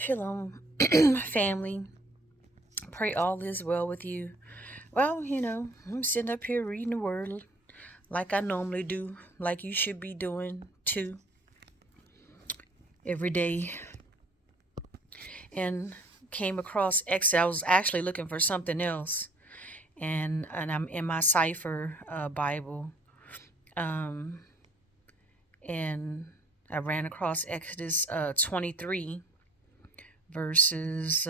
Shalom, family. Pray all is well with you. Well, I'm sitting up here reading the word like I normally do, like you should be doing too, every day. And came across Exodus. I was actually looking for something else, and I'm in my cipher Bible, um, and I ran across Exodus 23 verses.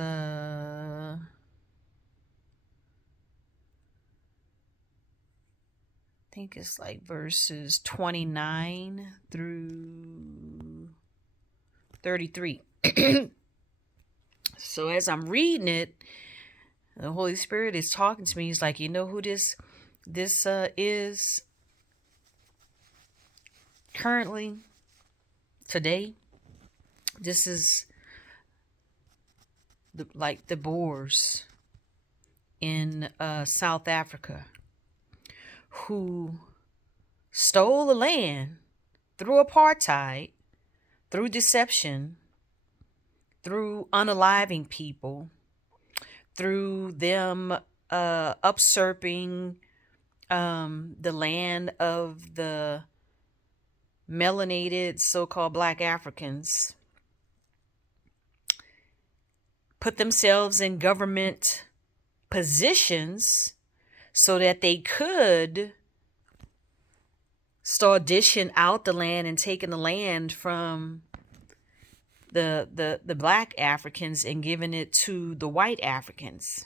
Think it's like verses 29 through 33. So as I'm reading it, the Holy Spirit is talking to me. He's like, you know who this is currently today? This is the Boers in South Africa who stole the land through apartheid, through deception, through unaliving people, through them usurping the land of the melanated so-called black Africans, put themselves in government positions so that they could start dishing out the land and taking the land from the black Africans and giving it to the white Africans.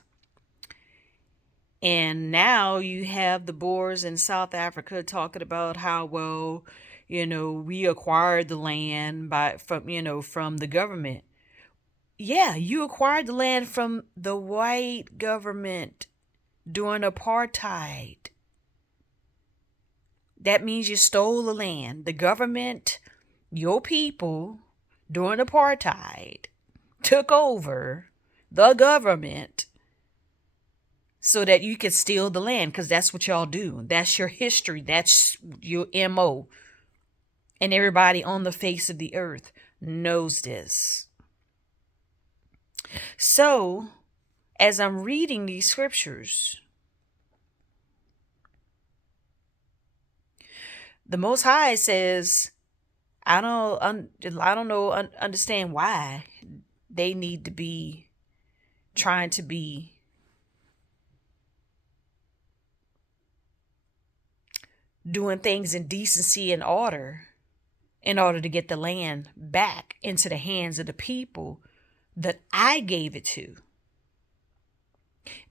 And now you have the Boers in South Africa talking about how, well, we acquired the land from the government. Yeah, you acquired the land from the white government during apartheid. That means you stole the land. The government, your people, during apartheid, took over the government so that you could steal the land, because that's what y'all do. That's your history. That's your MO. And everybody on the face of the earth knows this. So, as I'm reading these scriptures, the Most High says, I don't understand why they need to be trying to be doing things in decency and order in order to get the land back into the hands of the people that I gave it to.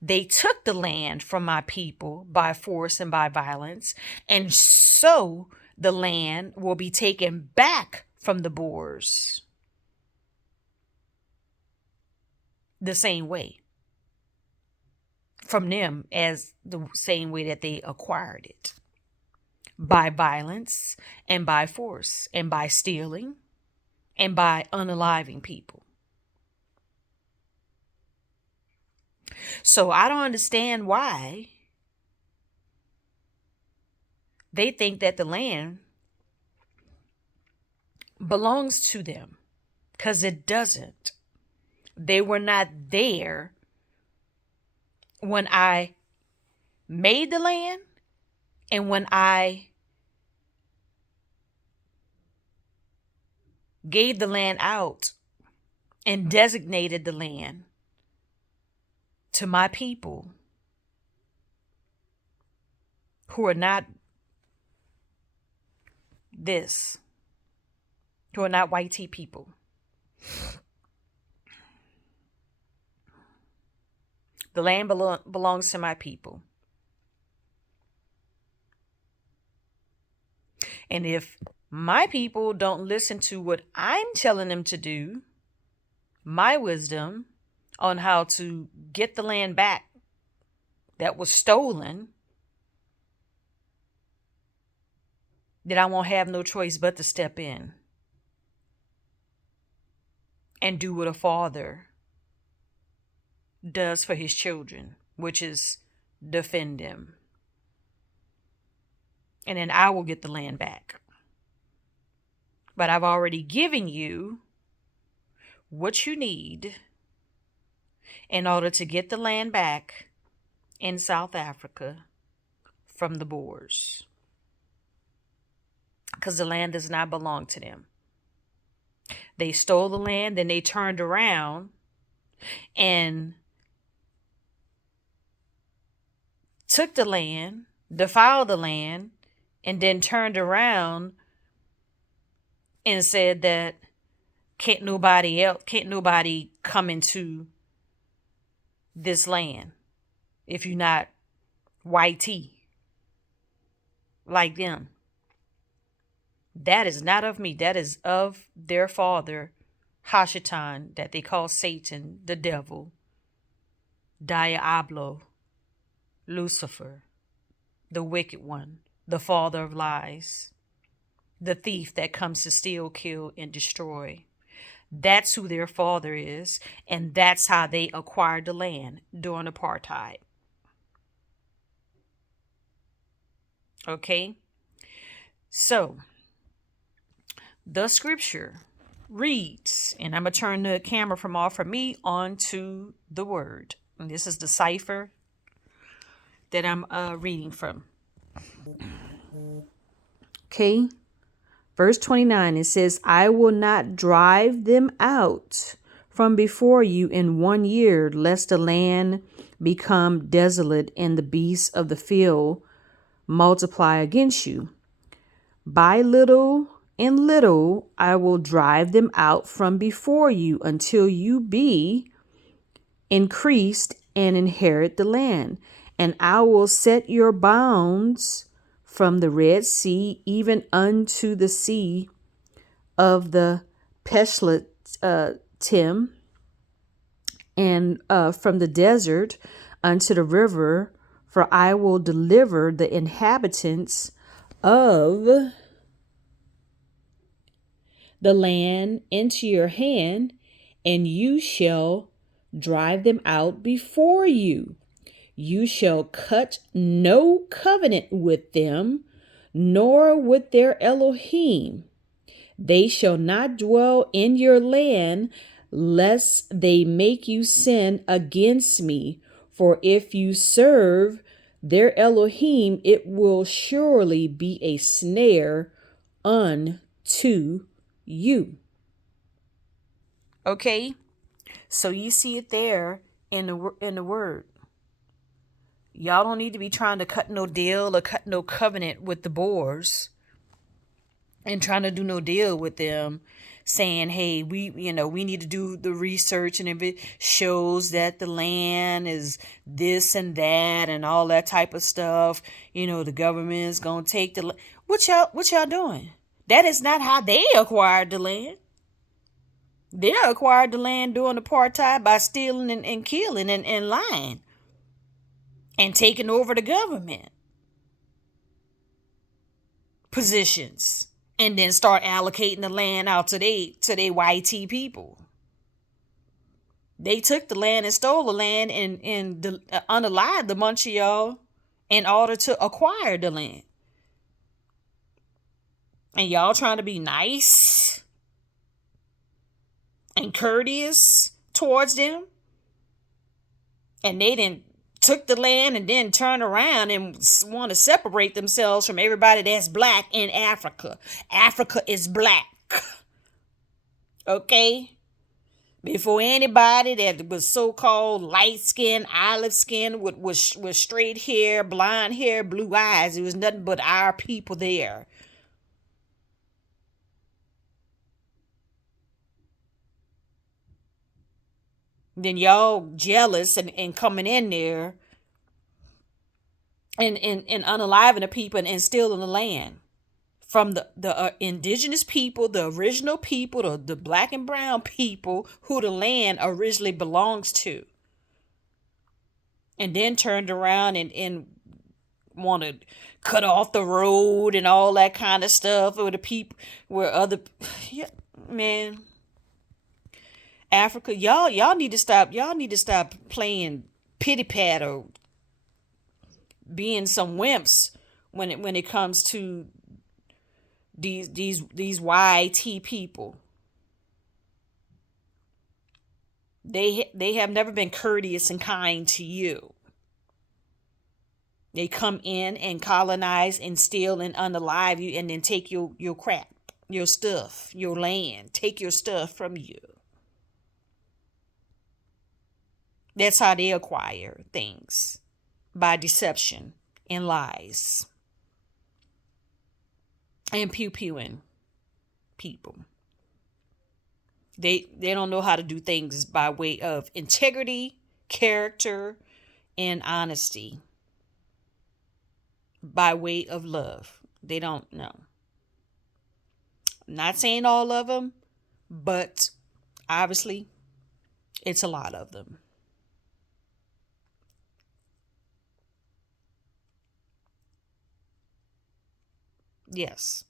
They took the land from my people by force and by violence, and so the land will be taken back from the Boers the same way from them as the same way that they acquired it, by violence and by force and by stealing and by unaliving people. So I don't understand why they think that the land belongs to them, because it doesn't. They were not there when I made the land and when I gave the land out and designated the land to my people who are not this, who are not white tea people. The land belongs to my people. And if my people don't listen to what I'm telling them to do, my wisdom on how to get the land back that was stolen, then I won't have no choice but to step in and do what a father does for his children, which is defend them. And then I will get the land back. But I've already given you what you need in order to get the land back in South Africa from the Boers. Because the land does not belong to them. They stole the land, then they turned around and took the land, defiled the land, and then turned around and said that can't nobody come into this land if you're not YT like them. That is not of me. That is of their father, Hashatan, that they call Satan, the devil, Diablo, Lucifer, the wicked one, the father of lies, the thief that comes to steal, kill, and destroy. That's who their father is, and that's how they acquired the land during apartheid. Okay? So, the scripture reads, and I'm going to turn the camera from off from me onto the word. And this is the cipher that I'm reading from. Okay? Verse 29, it says, I will not drive them out from before you in 1 year, lest the land become desolate and the beasts of the field multiply against you. By little and little I will drive them out from before you until you be increased and inherit the land. And I will set your bounds from the Red Sea even unto the sea of the Pelishtiym, and from the desert unto the river, for I will deliver the inhabitants of the land into your hand, and you shall drive them out before you. You shall cut no covenant with them, nor with their elohiym. They shall not dwell in your land, lest they make you sin against me. For if you serve their elohiym, it will surely be a snare unto you. Okay, so you see it there in the word. Y'all don't need to be trying to cut no deal or cut no covenant with the Boers and trying to do no deal with them, saying, hey, we need to do the research, and if it shows that the land is this and that and all that type of stuff, the government is going to take the land. What y'all doing? That is not how they acquired the land. They acquired the land during apartheid by stealing and killing and lying and taking over the government positions, and then start allocating the land out to they YT people. They took the land and stole the land and unalived a bunch of y'all in order to acquire the land. And y'all trying to be nice and courteous towards them, and they didn't took the land and then turn around and want to separate themselves from everybody that's black in Africa. Africa is black. Okay? Before anybody that was so-called light-skinned, olive skin with straight hair, blonde hair, blue eyes, it was nothing but our people there. Then y'all jealous and coming in there and unaliving the people and stealing the land from the indigenous people, the original people, the black and brown people who the land originally belongs to. And then turned around and want to cut off the road and all that kind of stuff where the people, where other, yeah, man. Africa, y'all need to stop playing pity pat or being some wimps when it comes to these YT people. They have never been courteous and kind to you. They come in and colonize and steal and unalive you and then take your crap, your stuff, your land, take your stuff from you. That's how they acquire things, by deception and lies and pew-pewing people. They don't know how to do things by way of integrity, character, and honesty. By way of love. They don't know. I'm not saying all of them, but obviously it's a lot of them. Yes.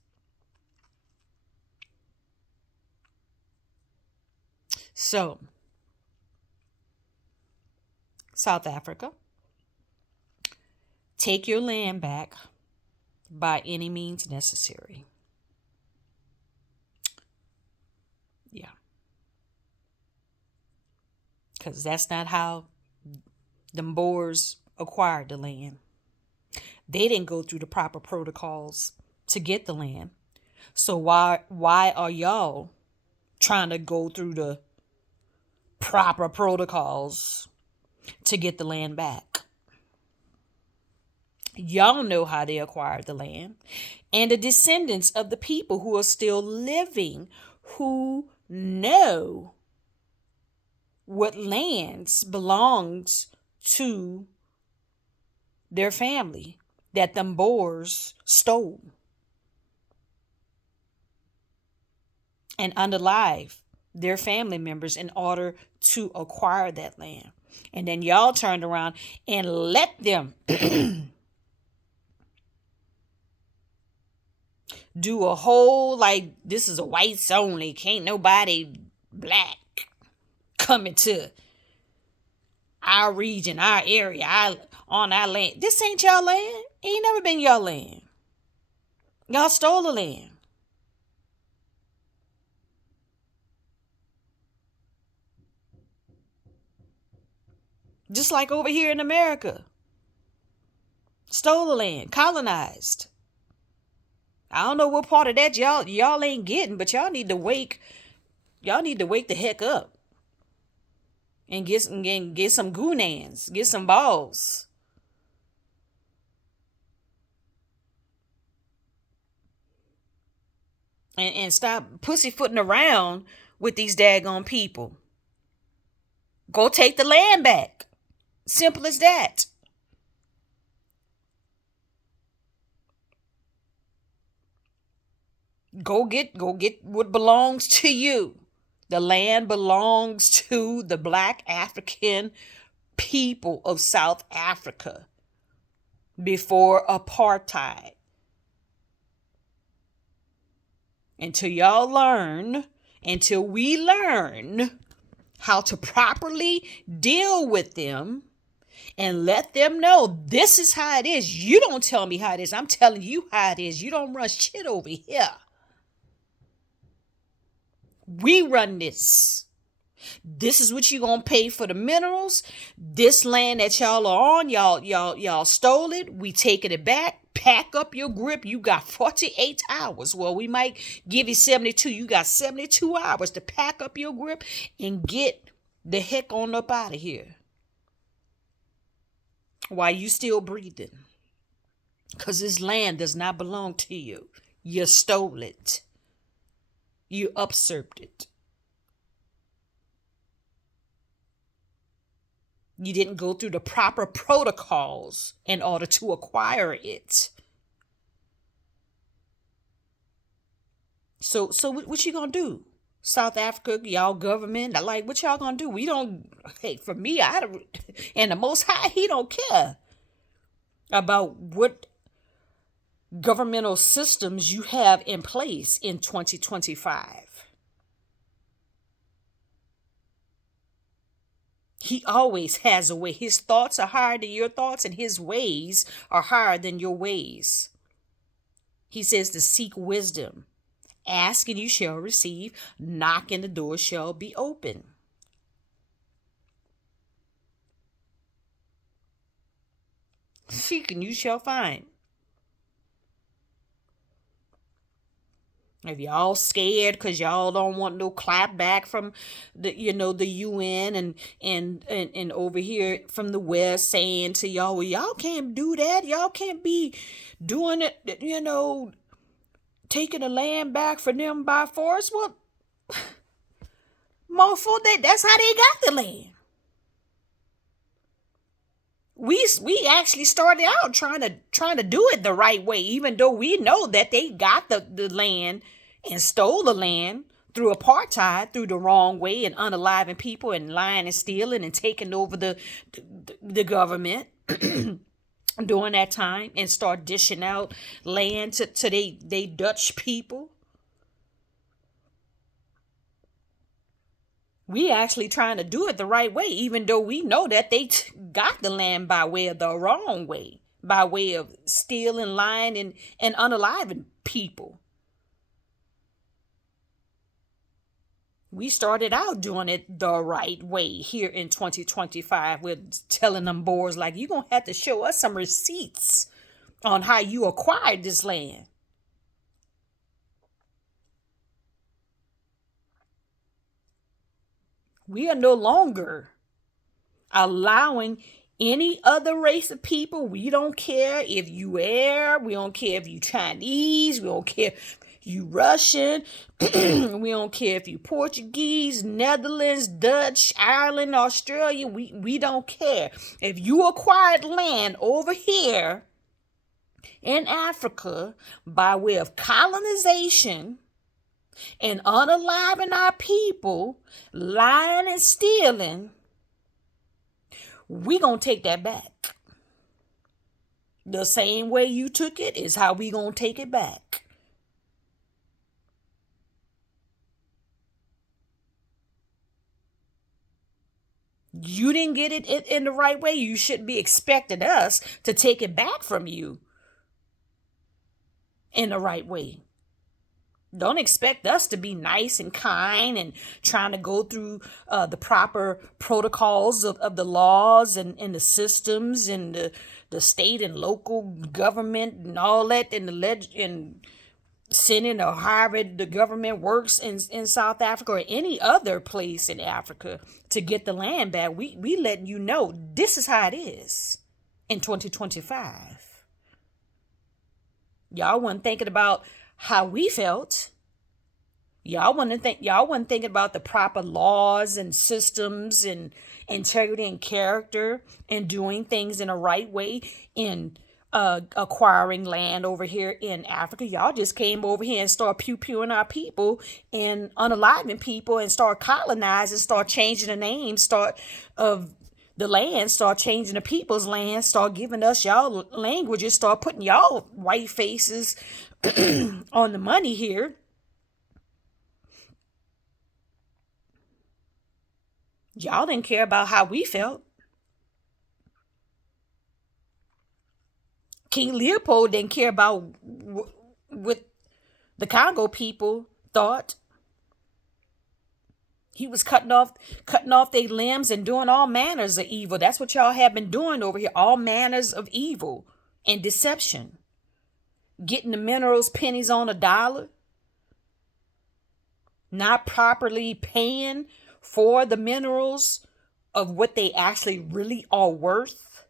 So, South Africa, take your land back by any means necessary. Yeah. Because that's not how the Boers acquired the land. They didn't go through the proper protocols to get the land. So why are y'all trying to go through the proper protocols to get the land back? Y'all know how they acquired the land. And the descendants of the people who are still living, who know what lands belongs to their family that them Boers stole and unalive their family members in order to acquire that land. And then y'all turned around and let them do a whole, like, this is a whites only, can't nobody black come into our region, our area, on our land. This ain't y'all land. It ain't never been y'all land. Y'all stole the land. Just like over here in America. Stole the land, colonized. I don't know what part of that y'all ain't getting, but y'all need to wake the heck up. And get some goonans, get some balls. And stop pussyfooting around with these daggone people. Go take the land back. Simple as that. Go get what belongs to you. The land belongs to the black African people of South Africa before apartheid. Until we learn how to properly deal with them and let them know this is how it is. You don't tell me how it is. I'm telling you how it is. You don't run shit over here. We run this. This is what you gonna pay for the minerals. This land that y'all are on, y'all stole it. We taking it back. Pack up your grip. You got 48 hours. Well, we might give you 72. You got 72 hours to pack up your grip and get the heck on up out of here. While you still breathing. Because this land does not belong to you. You stole it. You usurped it. You didn't go through the proper protocols in order to acquire it. So what you gonna do? South Africa, y'all government, like, what y'all gonna do? We don't, hey, for me, and the Most High, he don't care about what governmental systems you have in place in 2025. He always has a way. His thoughts are higher than your thoughts, and his ways are higher than your ways. He says to seek wisdom. Ask and you shall receive. Knock and the door shall be open. Seek and you shall find. If y'all scared because y'all don't want no clap back from the UN and over here from the West saying to y'all, well, y'all can't do that. Y'all can't be doing it, taking the land back for them by force. Well, motherfucker, that's how they got the land. We actually started out trying to do it the right way, even though we know that they got the land and stole the land through apartheid, through the wrong way, and unaliving people and lying and stealing and taking over the government during that time, and start dishing out land to they Dutch people. We actually trying to do it the right way, even though we know that they got the land by way of the wrong way, by way of stealing, lying, and unaliving people. We started out doing it the right way here in 2025. We're telling them Boers, like, you're going to have to show us some receipts on how you acquired this land. We are no longer allowing any other race of people. We don't care if you Arab, we don't care if you Chinese, we don't care if you Russian, we don't care if you Portuguese, Netherlands, Dutch, Ireland, Australia. We don't care. If you acquired land over here in Africa by way of colonization and unaliving our people, lying and stealing, we gonna take that back. The same way you took it is how we gonna take it back. You didn't get it in the right way. You shouldn't be expecting us to take it back from you in the right way. Don't expect us to be nice and kind and trying to go through the proper protocols of the laws and the systems and the state and local government and all that, and the Senate, or however the government works in South Africa or any other place in Africa to get the land back. We letting you know this is how it is in 2025. Y'all wasn't thinking about how we felt. Y'all wasn't thinking about the proper laws and systems and integrity and character and doing things in the right way in acquiring land over here in Africa. Y'all just came over here and start pew-pewing our people and unaliving people and start colonizing, start changing the name, start of the land, start changing the people's land, start giving us y'all languages, start putting y'all white faces on the money here. Y'all didn't care about how we felt. King Leopold didn't care about what the Congo people thought. He was cutting off their limbs and doing all manners of evil. That's what y'all have been doing over here. All manners of evil and deception. Getting the minerals pennies on a dollar. Not properly paying for the minerals of what they actually really are worth.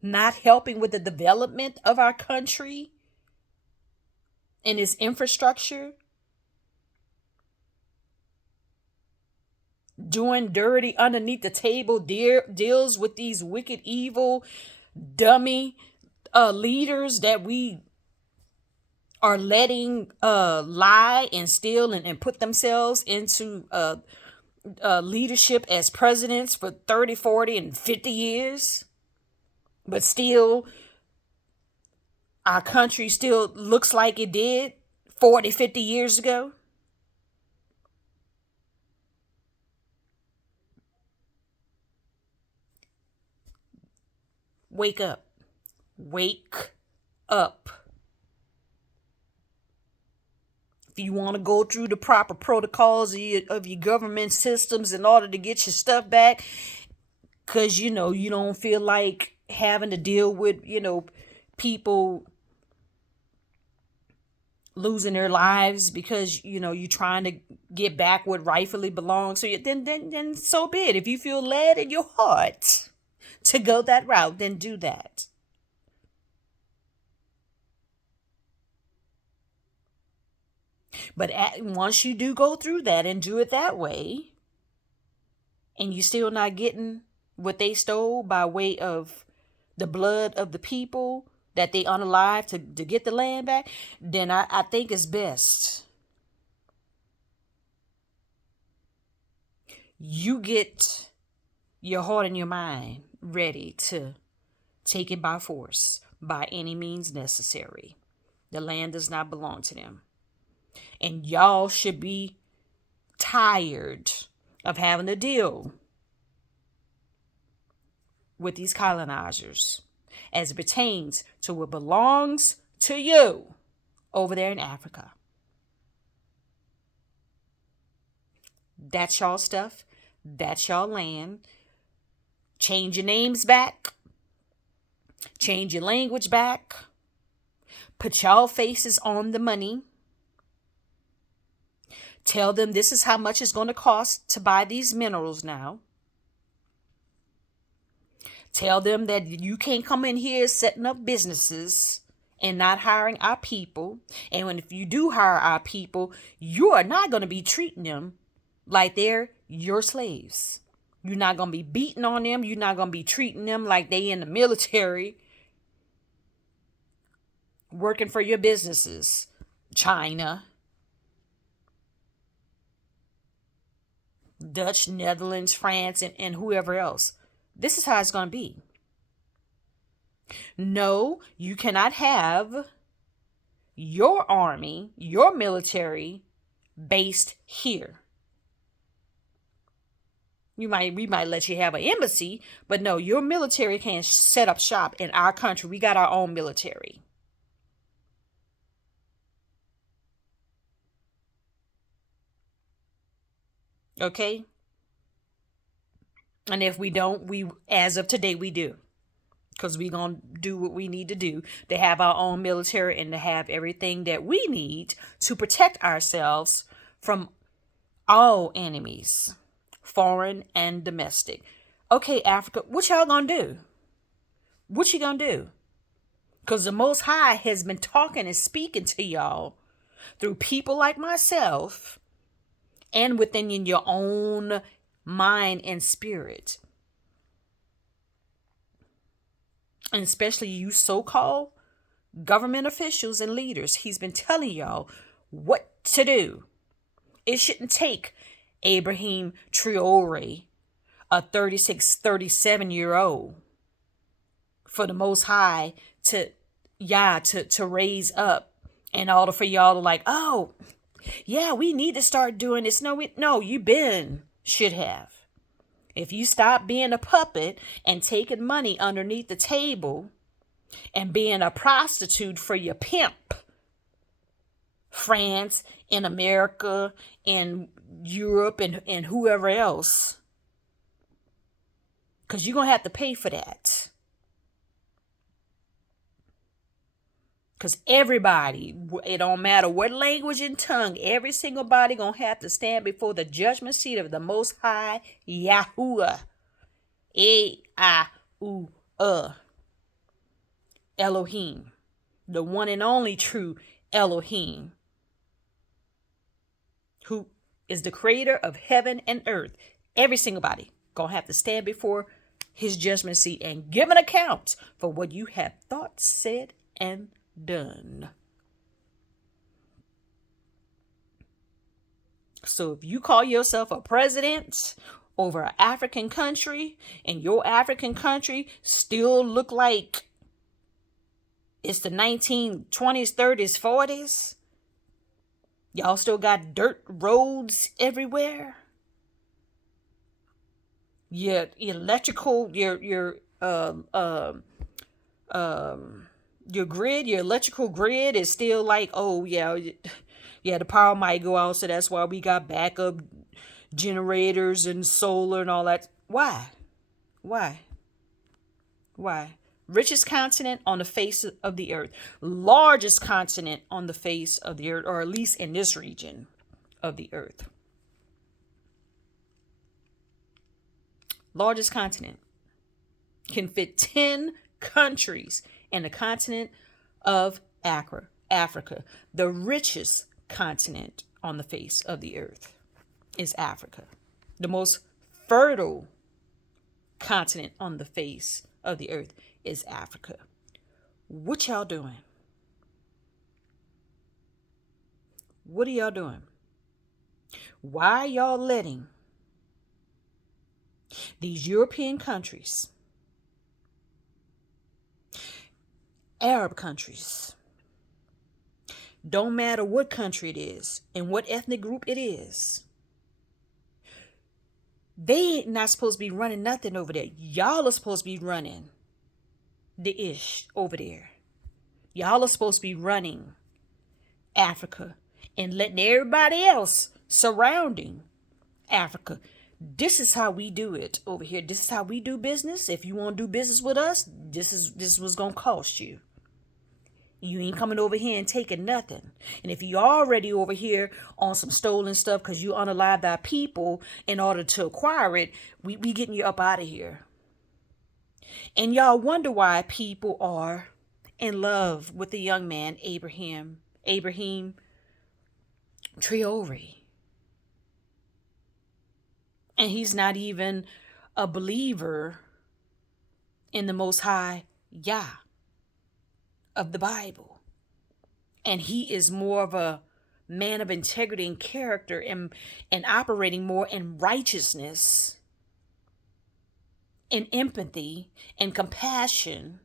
Not helping with the development of our country and its infrastructure. Doing dirty underneath the table deals with these wicked, evil, dummy leaders that we are letting lie and steal and put themselves into leadership as presidents for 30, 40, and 50 years. But still, our country still looks like it did 40, 50 years ago. Wake up. Wake up. If you want to go through the proper protocols of your government systems in order to get your stuff back, because, you don't feel like having to deal with, people losing their lives because, you're trying to get back what rightfully belongs. So then so be it. If you feel led in your heart to go that route, then do that. But once you do go through that and do it that way, and you still not getting what they stole by way of the blood of the people that they unalive to get the land back, then I think it's best you get your heart and your mind ready to take it by force, by any means necessary. The land does not belong to them. And y'all should be tired of having to deal with these colonizers as it pertains to what belongs to you over there in Africa. That's y'all stuff. That's y'all land. Change your names back. Change your language back. Put y'all faces on the money. Tell them this is how much it's going to cost to buy these minerals now. Tell them that you can't come in here setting up businesses and not hiring our people. And if you do hire our people, you are not going to be treating them like they're your slaves. You're not going to be beating on them. You're not going to be treating them like they in the military working for your businesses. China, Dutch, Netherlands, France, and whoever else. This is how it's going to be. No, you cannot have your army, your military based here. We might let you have an embassy, but no, your military can't set up shop in our country. We got our own military. Okay? And if we don't, as of today, we do. Because we're going to do what we need to do to have our own military and to have everything that we need to protect ourselves from all enemies, foreign and domestic. Okay, Africa, what y'all going to do? What you going to do? Because the Most High has been talking and speaking to y'all through people like myself and within your own mind and spirit. And especially you so-called government officials and leaders, he's been telling y'all what to do. It shouldn't take Abraham Traore, a 36, 37-year-old, for the Most High to raise up in order for y'all to like, oh, yeah, we need to start doing this. No, you should have. If you stop being a puppet and taking money underneath the table and being a prostitute for your pimp, France and America and Europe and whoever else, because you're going to have to pay for that. Because everybody, it don't matter what language and tongue, every single body going to have to stand before the judgment seat of the Most High Yahuah. Elohiym. The one and only true Elohiym. Who is the creator of heaven and earth. Every single body going to have to stand before his judgment seat and give an account for what you have thought, said, and done. So if you call yourself a president over an African country and your African country still look like it's the 1920s, 30s, 40s, y'all still got dirt roads everywhere. Your electrical, your grid, your electrical grid is still like, oh yeah, the power might go out, so that's why we got backup generators and solar and all that. Why? Why? Why? Richest continent on the face of the earth. Largest continent on the face of the earth, or at least in this region of the earth. Largest continent. Can fit 10 countries in the continent of Africa. The richest continent on the face of the earth is Africa. The most fertile continent on the face of the earth is Africa. What y'all doing? What are y'all doing? Why are y'all letting these European countries, Arab countries, don't matter what country it is and what ethnic group it is, they ain't not supposed to be running nothing over there. Y'all are supposed to be running the ish over there. Y'all are supposed to be running Africa and letting everybody else surrounding Africa. This is how we do it over here. This is how we do business. If you want to do business with us, this is what's gonna cost you. You ain't coming over here and taking nothing. And if you're already over here on some stolen stuff because you unalived our people in order to acquire it, we getting you up out of here. And y'all wonder why people are in love with the young man, Abraham Traore. And he's not even a believer in the Most High Yah of the Bible. And he is more of a man of integrity and character and operating more in righteousness and empathy and compassion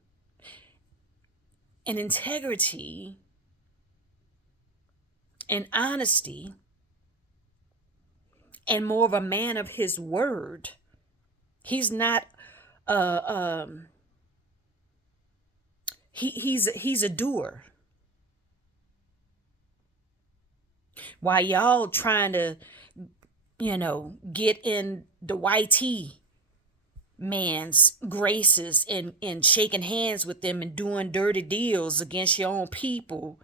and integrity and honesty, and more of a man of his word. He's not he's a doer. While y'all trying to, get in the YT man's graces and shaking hands with them and doing dirty deals against your own people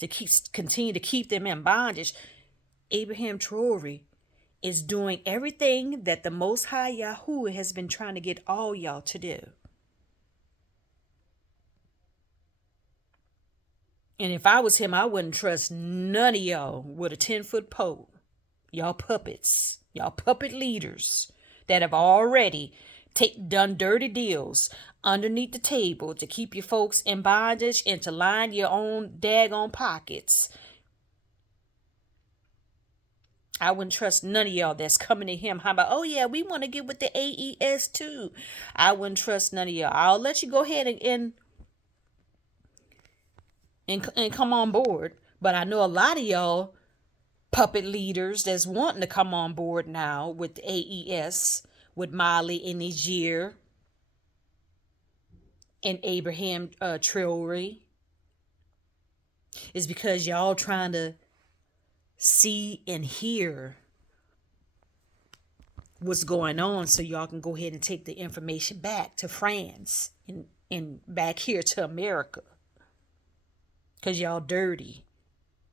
to continue to keep them in bondage, Abraham Traore is doing everything that the Most High Yahuah has been trying to get all y'all to do. And if I was him, I wouldn't trust none of y'all with a 10-foot pole. Y'all puppets, y'all puppet leaders that have already done dirty deals underneath the table to keep your folks in bondage and to line your own daggone pockets. I wouldn't trust none of y'all that's coming to him. How about, oh yeah, we want to get with the AES too. I wouldn't trust none of y'all. I'll let you go ahead and come on board. But I know a lot of y'all puppet leaders that's wanting to come on board now with the AES, with Mali and Niger and Abraham Traore, is because y'all trying to see and hear what's going on so y'all can go ahead and take the information back to France and back here to America. Because y'all dirty.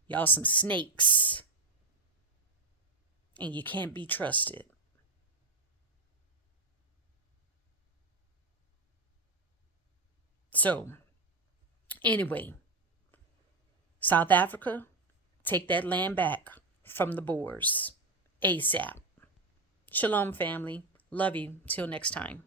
Y'all some snakes. And you can't be trusted. So, anyway, South Africa, take that land back from the Boers ASAP. Shalom, family. Love you. Till next time.